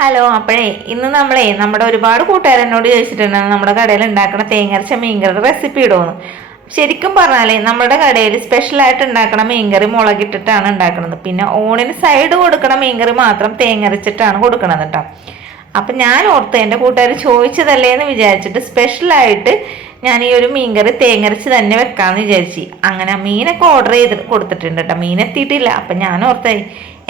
Hello അപ്പോഴേ ഇന്ന് നമ്മളെ നമ്മുടെ ഒരുപാട് കൂട്ടുകാരനോട് ചോദിച്ചിട്ടുണ്ടായിരുന്നു നമ്മുടെ കടയിൽ ഉണ്ടാക്കുന്ന തേങ്ങരച്ച മീൻകറിയുടെ റെസിപ്പി ഇടുമെന്ന് ശരിക്കും പറഞ്ഞാലേ നമ്മുടെ കടയിൽ സ്പെഷ്യലായിട്ട് ഉണ്ടാക്കണ മീൻകറി മുളകിട്ടിട്ടാണ് ഉണ്ടാക്കുന്നത് പിന്നെ ഓണിന് സൈഡ് കൊടുക്കണ മീൻകറി മാത്രം തേങ്ങരച്ചിട്ടാണ് കൊടുക്കണത് കേട്ടോ അപ്പം ഞാൻ ഓർത്ത് എന്റെ കൂട്ടുകാർ ചോദിച്ചതല്ലേ എന്ന് വിചാരിച്ചിട്ട് സ്പെഷ്യലായിട്ട് ഞാൻ ഈ ഒരു മീൻകറി തേങ്ങരച്ച് തന്നെ വെക്കാമെന്ന് വിചാരിച്ചു. അങ്ങനെ മീനൊക്കെ ഓർഡർ ചെയ്ത് കൊടുത്തിട്ടുണ്ട് കേട്ടോ മീൻ എത്തിയിട്ടില്ല. അപ്പം ഞാൻ ഓർത്തായി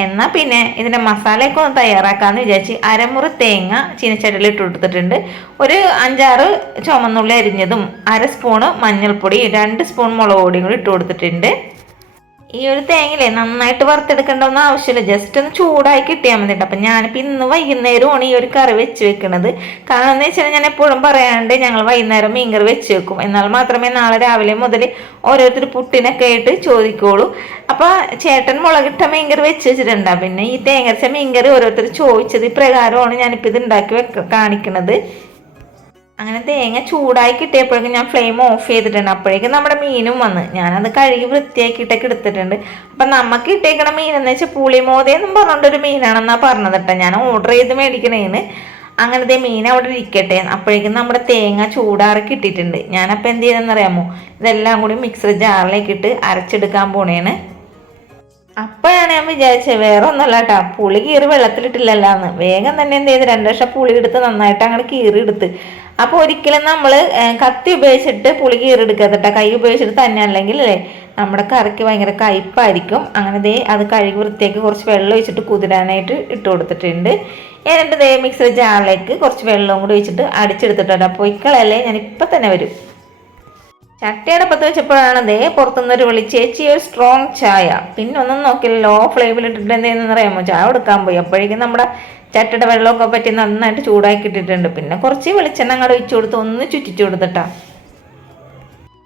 എന്നാൽ പിന്നെ ഇതിന്റെ മസാലയൊക്കെ ഒന്ന് തയ്യാറാക്കാമെന്ന് വിചാരിച്ച് അരമുറി തേങ്ങ ചീനച്ചട്ടിയിൽ ഇട്ട് കൊടുത്തിട്ടുണ്ട്. ഒരു അഞ്ചാറ് ചുമന്നുള്ളി അരിഞ്ഞതും അര സ്പൂണ് മഞ്ഞൾപ്പൊടി രണ്ട് സ്പൂൺ മുളക് പൊടിയും കൂടി ഇട്ട് കൊടുത്തിട്ടുണ്ട്. ഈ ഒരു തേങ്ങയില്ലേ നന്നായിട്ട് വറുത്തെടുക്കേണ്ടൊന്നും ആവശ്യമില്ല. ജസ്റ്റ് ഒന്ന് ചൂടായി കിട്ടിയാൽ മതി കേട്ടോ അപ്പം ഞാനിപ്പോൾ ഇന്ന് വൈകുന്നേരമാണ് ഈ ഒരു കറി വെച്ച് വെക്കുന്നത് കാരണം എന്ന് വെച്ചാൽ ഞാൻ എപ്പോഴും പറയാണ്ട് ഞങ്ങൾ വൈകുന്നേരം മീൻകറി വെച്ച് വെക്കും. എന്നാൽ മാത്രമേ നാളെ രാവിലെ മുതൽ ഓരോരുത്തർ പുട്ടിനൊക്കെ ആയിട്ട് ചോദിക്കുള്ളൂ അപ്പോൾ ചേട്ടൻ മുളകിട്ട മീൻകറി വെച്ച് വെച്ചിട്ടുണ്ടാ. പിന്നെ ഈ തേങ്ങരച്ച മീൻകറി ഓരോരുത്തർ ചോദിച്ചത് പ്രകാരമാണ് ഞാനിപ്പോൾ ഇത് ഉണ്ടാക്കി വെക്ക കാണിക്കുന്നത് അങ്ങനെ തേങ്ങ ചൂടായി കിട്ടിയപ്പോഴേക്കും ഞാൻ ഫ്ലെയിം ഓഫ് ചെയ്തിട്ടുണ്ട്. അപ്പോഴേക്കും നമ്മുടെ മീനും വന്ന്. ഞാനത് കഴുകി വൃത്തിയാക്കിയിട്ടൊക്കെ എടുത്തിട്ടുണ്ട്. അപ്പം നമുക്ക് കിട്ടിയേക്കണ എന്ന് വെച്ചാൽ പുളിമോതയെന്നും പറഞ്ഞിട്ടൊരു മീനാണെന്നാണ് പറഞ്ഞത് കേട്ടോ. ഞാൻ ഓർഡർ ചെയ്ത് മേടിക്കണേന്ന്. അങ്ങനത്തെ മീൻ അവിടെ ഇരിക്കട്ടെ. അപ്പോഴേക്കും നമ്മുടെ തേങ്ങ ചൂടാറി കിട്ടിയിട്ടുണ്ട്. ഞാനപ്പോൾ എന്ത് ചെയ്തെന്നറിയാമോ ഇതെല്ലാം കൂടി മിക്സർ ജാറിലേക്ക് ഇട്ട് അരച്ചെടുക്കാൻ പോണേണ് അപ്പോഴാണ് ഞാൻ വിചാരിച്ചത് വേറെ ഒന്നല്ല കേട്ടോ. പുളി കീറി വെള്ളത്തിലിട്ടില്ലല്ലാന്ന്. വേഗം തന്നെ എന്ത് ചെയ്ത് രണ്ട് വർഷം പുളി എടുത്ത് നന്നായിട്ട് അങ്ങനെ കീറി എടുത്ത് അപ്പോൾ ഒരിക്കലും നമ്മൾ കത്തി ഉപയോഗിച്ചിട്ട് പുളി കീറി എടുക്കരുത് കേട്ടോ. കൈ ഉപയോഗിച്ചിട്ട് തന്നെ അല്ലെങ്കിൽ അല്ലേ? നമ്മുടെ കറിക്ക് ഭയങ്കര കയ്പ്പായിരിക്കും അങ്ങനെ ദേ അത് കഴുകി വൃത്തിയാക്കി കുറച്ച് വെള്ളം ഒഴിച്ചിട്ട് കുതിരാനായിട്ട് ഇട്ട് കൊടുത്തിട്ടുണ്ട്. എന്നിട്ട് ദേ മിക്സർ ജാറിലേക്ക് കുറച്ച് വെള്ളവും കൂടി ഒഴിച്ചിട്ട് അടിച്ചെടുത്തിട്ടുണ്ട് അപ്പോൾ ഇക്കളല്ലേ ഞാൻ ഇപ്പം തന്നെ വരും. ചട്ടിയടപ്പത്ത് വെച്ചപ്പോഴാണ് ദേ പുറത്തുനിന്ന് ഒരു വിളി ചേച്ചി ഒരു സ്ട്രോങ് ചായ. പിന്നെ ഒന്നും നോക്കില്ല ലോ ഫ്ലേമിൽ ഇട്ടിട്ട് എന്തെന്ന് അറിയാമോ? ചായ കൊടുക്കാൻ പോയി. അപ്പോഴേക്കും നമ്മുടെ ചട്ടയുടെ വെള്ളമൊക്കെ പറ്റി നന്നായിട്ട് ചൂടാക്കി ഇട്ടിട്ടുണ്ട്. പിന്നെ കുറച്ച് വെളിച്ചെണ്ണ അങ്ങോട്ട് ഒഴിച്ചു കൊടുത്ത് ഒന്ന് ചുറ്റിച്ചു കൊടുത്തിട്ടാ.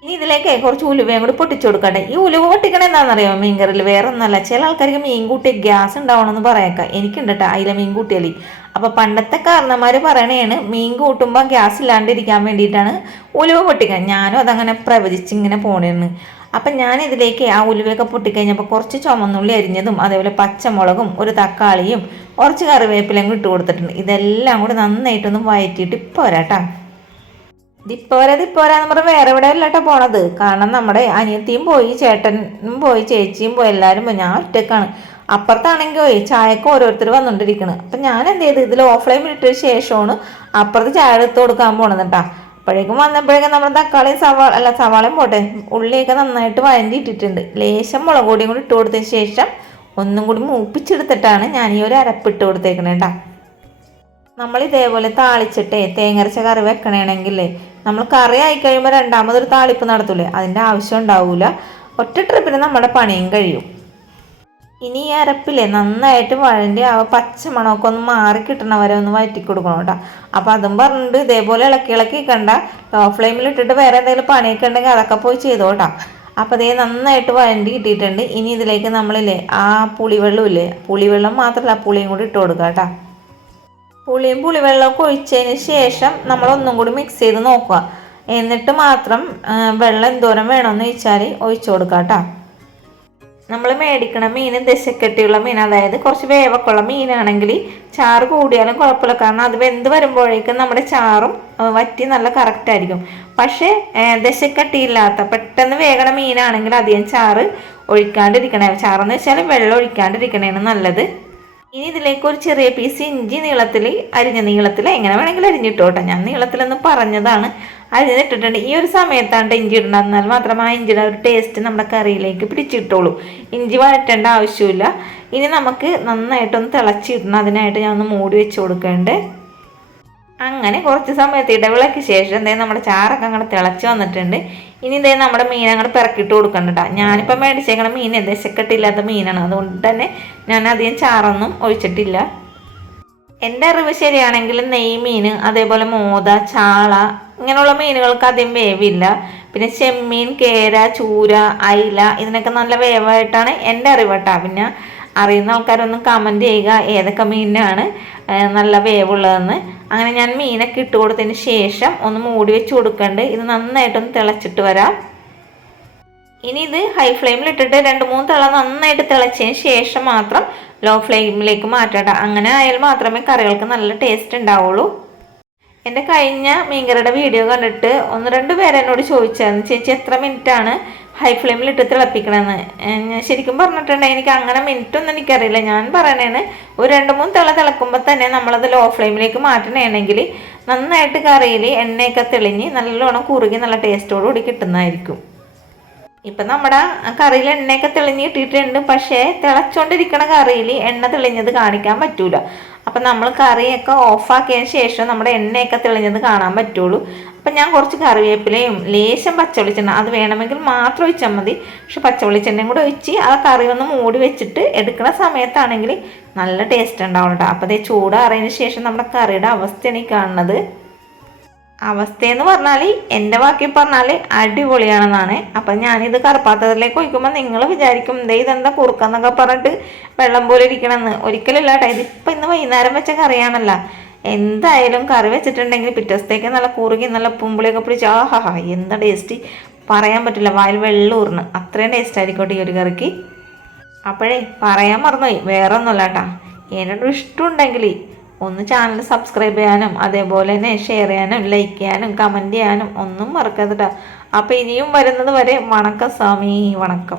ഇനി ഇതിലേക്ക് കുറച്ച് ഉലുവയും കൂടി പൊട്ടിച്ചു കൊടുക്കട്ടെ. ഈ ഉലുവ പൊട്ടിക്കണേ എന്താണെന്നറിയാമോ മീൻകറിയിൽ വേറെ ഒന്നല്ല ചില ആൾക്കാർക്ക് മീൻകൂട്ടി ഗ്യാസ് ഉണ്ടാവണമെന്ന് പറയേക്കാം എനിക്കുണ്ട് കേട്ടോ അതിലെ മീൻ കൂട്ടിയാലി അപ്പോൾ പണ്ടത്തെ കാരണന്മാർ പറയണേണ് മീൻ കൂട്ടുമ്പോൾ ഗ്യാസ് ഇല്ലാണ്ടിരിക്കാൻ വേണ്ടിയിട്ടാണ് ഉലുവ പൊട്ടിക്കാൻ ഞാനും അതങ്ങനെ പ്രവചിച്ചിങ്ങനെ പോണേന്ന് അപ്പം ഞാൻ ഇതിലേക്ക് ആ ഉലുവയൊക്കെ പൊട്ടിക്കഴിഞ്ഞപ്പോൾ കുറച്ച് ചുമന്നുള്ളി അരിഞ്ഞതും അതേപോലെ പച്ചമുളകും ഒരു തക്കാളിയും കുറച്ച് കറിവേപ്പിലയും ഇട്ട് കൊടുത്തിട്ടുണ്ട്. ഇതെല്ലാം കൂടി നന്നായിട്ടൊന്ന് വയറ്റിയിട്ട് ഇപ്പോൾ വരാട്ടാ. ദിപ്പോര ദിപ്പോര എന്ന് പറഞ്ഞാൽ വേറെ എവിടെ അല്ലട്ടോ പോണത്. കാരണം നമ്മുടെ അനിയത്തിയും പോയി ചേട്ടനും പോയി ചേച്ചിയും പോയി എല്ലാവരും പോയി. ഞാൻ ഒറ്റക്കാണ്. അപ്പുറത്താണെങ്കിൽ ചായക്ക് ഓരോരുത്തർ വന്നുകൊണ്ടിരിക്കുന്നത് അപ്പം ഞാൻ എന്ത് ചെയ്ത്? ഇതിൽ ഓഫ്ലൈൻ ഇട്ടതിന് ശേഷമാണ് അപ്പുറത്ത് ചായ എടുത്ത് കൊടുക്കാൻ പോണത് കേട്ടോ അപ്പോഴേക്കും വന്നപ്പോഴേക്കും നമ്മൾ തക്കാളിയും സവാള അല്ല സവാളയും പോട്ടെ. ഉള്ളിയൊക്കെ നന്നായിട്ട് വഴണ്ടി ഇട്ടിട്ടുണ്ട്. ലേശം മുളക് പൊടിയും കൂടി ഇട്ട് കൊടുത്തതിന് ശേഷം ഒന്നും കൂടി മൂപ്പിച്ചെടുത്തിട്ടാണ് ഞാൻ ഈ ഒരു അരപ്പിട്ട് കൊടുത്തേക്കണേ കേട്ടോ നമ്മൾ ഇതേപോലെ താളിച്ചിട്ടേ തേങ്ങരച്ച കറി വെക്കണമെങ്കിൽ നമ്മൾ കറി ആയി കഴിയുമ്പോൾ രണ്ടാമതൊരു താളിപ്പ് നടത്തൂലേ? അതിന്റെ ആവശ്യം ഉണ്ടാവില്ല ഒറ്റ ട്രിപ്പിന് നമ്മുടെ പണിയും കഴിയും. ഇനി ഈ അരപ്പില്ലേ നന്നായിട്ട് വഴണ്ടി ആ പച്ച മണമൊക്കെ ഒന്ന് മാറി കിട്ടണ വരെ ഒന്ന് വഴറ്റി കൊടുക്കണം കേട്ടോ. അപ്പം അതും പറഞ്ഞിട്ട് ഇതേപോലെ ഇളക്കി ഇളക്കി കണ്ട ലോ ഫ്ലെയിമിൽ ഇട്ടിട്ട് വേറെ എന്തെങ്കിലും പണിയൊക്കെ ഉണ്ടെങ്കിൽ അതൊക്കെ പോയി ചെയ്തോ കേട്ടോ. അപ്പോൾ അതേ നന്നായിട്ട് വഴണ്ടി കിട്ടിയിട്ടുണ്ട്. ഇനി ഇതിലേക്ക് നമ്മളില്ലേ ആ പുളിവെള്ളം ഇല്ലേ പുളിവെള്ളം മാത്രമല്ല പുളിയും കൂടി ഇട്ട് കൊടുക്കുക കേട്ടോ. പുളിയും പുളിവെള്ളമൊക്കെ ഒഴിച്ചതിന് ശേഷം നമ്മൾ ഒന്നും കൂടി മിക്സ് ചെയ്ത് നോക്കുക. എന്നിട്ട് മാത്രം വെള്ളം എന്തോരം വേണമെന്ന് വെച്ചാൽ ഒഴിച്ചു കൊടുക്കാം കേട്ടോ. നമ്മൾ മേടിക്കണ മീൻ ദശക്കെട്ടിയുള്ള മീൻ അതായത് കുറച്ച് വേവക്കുള്ള മീനാണെങ്കിൽ ചാറ് കൂടിയാലും കുഴപ്പമില്ല. കാരണം അത് വെന്ത് വരുമ്പോഴേക്കും നമ്മുടെ ചാറും വറ്റി നല്ല കറക്റ്റ് ആയിരിക്കും. പക്ഷേ ദശക്കെട്ടിയില്ലാത്ത പെട്ടെന്ന് വേഗണ മീനാണെങ്കിൽ അധികം ചാറ് ഒഴിക്കാണ്ടിരിക്കണേ. ചാറെന്ന് വെച്ചാൽ വെള്ളം ഒഴിക്കാണ്ടിരിക്കണേണ് നല്ലത്. ഇനി ഇതിലേക്ക് ഒരു ചെറിയ പീസ് ഇഞ്ചി നീളത്തിൽ അരിഞ്ഞ നീളത്തിൽ എങ്ങനെ വേണമെങ്കിലും അരിഞ്ഞിട്ടോട്ടെ ഞാൻ നീളത്തിലൊന്ന് പറഞ്ഞതാണ്. അരിഞ്ഞിട്ടിട്ടുണ്ട് ഈ ഒരു സമയത്താണ് ഇഞ്ചി ഇടണം എന്നാൽ മാത്രം ആ ഇഞ്ചിയുടെ ഒരു ടേസ്റ്റ് നമ്മുടെ കറിയിലേക്ക് പിടിച്ചിട്ടുള്ളൂ. ഇഞ്ചി വഴറ്റേണ്ട ആവശ്യമില്ല. ഇനി നമുക്ക് നന്നായിട്ടൊന്ന് തിളച്ചിടണം അതിനായിട്ട് ഞാൻ ഒന്ന് മൂടി വെച്ച് കൊടുക്കേണ്ട അങ്ങനെ കുറച്ച് സമയത്ത് ഇടവിളക്ക് ശേഷം ദേ നമ്മുടെ ചാറൊക്കെ അങ്ങോട്ട് തിളച്ച് വന്നിട്ടുണ്ട്. ഇനി ഇതേ നമ്മുടെ മീൻ അങ്ങോട്ട് പിറക്കിട്ട് കൊടുക്കണ്ട ഞാനിപ്പോൾ മേടിച്ചേക്കണ മീൻ ദശക്കെട്ടില്ലാത്ത മീനാണ്. അതുകൊണ്ട് തന്നെ ഞാൻ അധികം ചാറൊന്നും ഒഴിച്ചിട്ടില്ല. എന്റെ അറിവ് ശരിയാണെങ്കിൽ നെയ്മീൻ അതേപോലെ മോത ചാള ഇങ്ങനെയുള്ള മീനുകൾക്ക് അധികം വേവില്ല. പിന്നെ ചെമ്മീൻ കേര ചൂര അയില ഇതിനൊക്കെ നല്ല വേവായിട്ടാണ് എന്റെ അറിവട്ടാ. പിന്നെ അറിയുന്ന ആൾക്കാരൊന്നും കമന്റ് ചെയ്യുക ഏതൊക്കെ മീനിനാണ് നല്ല വേവുള്ളതെന്ന്. അങ്ങനെ ഞാൻ മീനൊക്കെ ഇട്ട് കൊടുത്തതിന് ശേഷം ഒന്ന് മൂടി വെച്ച് കൊടുക്കണ്ട്. ഇത് നന്നായിട്ടൊന്ന് തിളച്ചിട്ട് വരാം. ഇനി ഇത് ഹൈ ഫ്ലെയിമിൽ ഇട്ടിട്ട് രണ്ട് മൂന്ന് തിള നന്നായിട്ട് തിളച്ചതിന് ശേഷം മാത്രം ലോ ഫ്ലെയിമിലേക്ക് മാറ്റണ്ട അങ്ങനെ ആയാൽ മാത്രമേ കറികൾക്ക് നല്ല ടേസ്റ്റ് ഉണ്ടാവുള്ളൂ. എന്റെ കഴിഞ്ഞ മീൻകറിയുടെ വീഡിയോ കണ്ടിട്ട് ഒന്ന് രണ്ട് പേര് എന്നോട് ചോദിച്ചായിരുന്നു ചേച്ചി എത്ര മിനിറ്റാണ് ഹൈ ഫ്ലെയിമിൽ ഇട്ട് തിളപ്പിക്കണമെന്ന് ഞാൻ ശരിക്കും പറഞ്ഞിട്ടുണ്ടെങ്കിൽ എനിക്ക് അങ്ങനെ മിനിറ്റ് ഒന്നും എനിക്കറിയില്ല. ഞാൻ പറയണേന് ഒരു രണ്ട് മൂന്ന് തിള തിളക്കുമ്പോൾ തന്നെ നമ്മളത് ലോ ഫ്ലെയിമിലേക്ക് മാറ്റണേണെങ്കിൽ നന്നായിട്ട് കറിയിൽ എണ്ണയൊക്കെ തെളിഞ്ഞ് നല്ലോണം കുറുകി നല്ല ടേസ്റ്റോടു കൂടി കിട്ടുന്നതായിരിക്കും. ഇപ്പം നമ്മുടെ കറിയിൽ എണ്ണയൊക്കെ തെളിഞ്ഞ് കിട്ടിയിട്ടുണ്ട് പക്ഷേ തിളച്ചുകൊണ്ടിരിക്കണ കറിയിൽ എണ്ണ തെളിഞ്ഞത് കാണിക്കാൻ പറ്റൂല. അപ്പം നമ്മൾ കറിയൊക്കെ ഓഫാക്കിയതിന് ശേഷം നമ്മുടെ എണ്ണയൊക്കെ തെളിഞ്ഞത് കാണാൻ പറ്റുള്ളൂ. അപ്പം ഞാൻ കുറച്ച് കറിവേപ്പിലയും ലേശം പച്ചവെളിച്ചെണ്ണ അത് വേണമെങ്കിൽ മാത്രം ഒഴിച്ചാൽ മതി. പക്ഷെ പച്ചവെളിച്ചെണ്ണയും കൂടെ ഒഴിച്ച് ആ കറി ഒന്ന് മൂടി വെച്ചിട്ട് എടുക്കുന്ന സമയത്താണെങ്കിൽ നല്ല ടേസ്റ്റ് ഉണ്ടാവുള്ളൂ കേട്ടോ അപ്പോൾ അതേ ചൂടാറിയതിന് ശേഷം നമ്മുടെ കറിയുടെ അവസ്ഥയാണ് ഈ കാണുന്നത്. അവസ്ഥയെന്ന് പറഞ്ഞാൽ എന്റെ വാക്കിൽ പറഞ്ഞാൽ അടിപൊളിയാണെന്നാണ്. അപ്പം ഞാനിത് കറുപ്പാത്തതിലേക്ക് ഒഴിക്കുമ്പോൾ നിങ്ങൾ വിചാരിക്കും ദേ ഇതെന്താ കുറുക്കെന്നൊക്കെ പറഞ്ഞിട്ട് വെള്ളം പോലെ ഇരിക്കണമെന്ന് ഒരിക്കലില്ല കേട്ടോ ഇതിപ്പോൾ ഇന്ന് വൈകുന്നേരം വെച്ച കറിയാണല്ലോ. എന്തായാലും കറി വെച്ചിട്ടുണ്ടെങ്കിൽ പിറ്റേ നല്ല കുറുകി നല്ല പുമ്പിളിയൊക്കെ പിടിച്ച് ആഹാ എന്താ ടേസ്റ്റ്? പറയാൻ പറ്റില്ല വായിൽ വെള്ളൂർന്ന് അത്രയും ടേസ്റ്റ് ആയിരിക്കട്ടെ ഈ ഒരു കറിക്ക്. അപ്പോഴേ പറയാൻ മറന്നുപോയി. വേറെ ഒന്നുമല്ല കേട്ടാ എന്നോട് ഇഷ്ടമുണ്ടെങ്കിൽ ഒന്ന് ചാനൽ സബ്സ്ക്രൈബ് ചെയ്യാനും അതേപോലെ തന്നെ ഷെയർ ചെയ്യാനും ലൈക്ക് ചെയ്യാനും കമന്റ് ചെയ്യാനും ഒന്നും മറക്കരുത് അപ്പോൾ ഇനിയും വരുന്നത് വരെ വണക്കം സ്വാമി വണക്കം.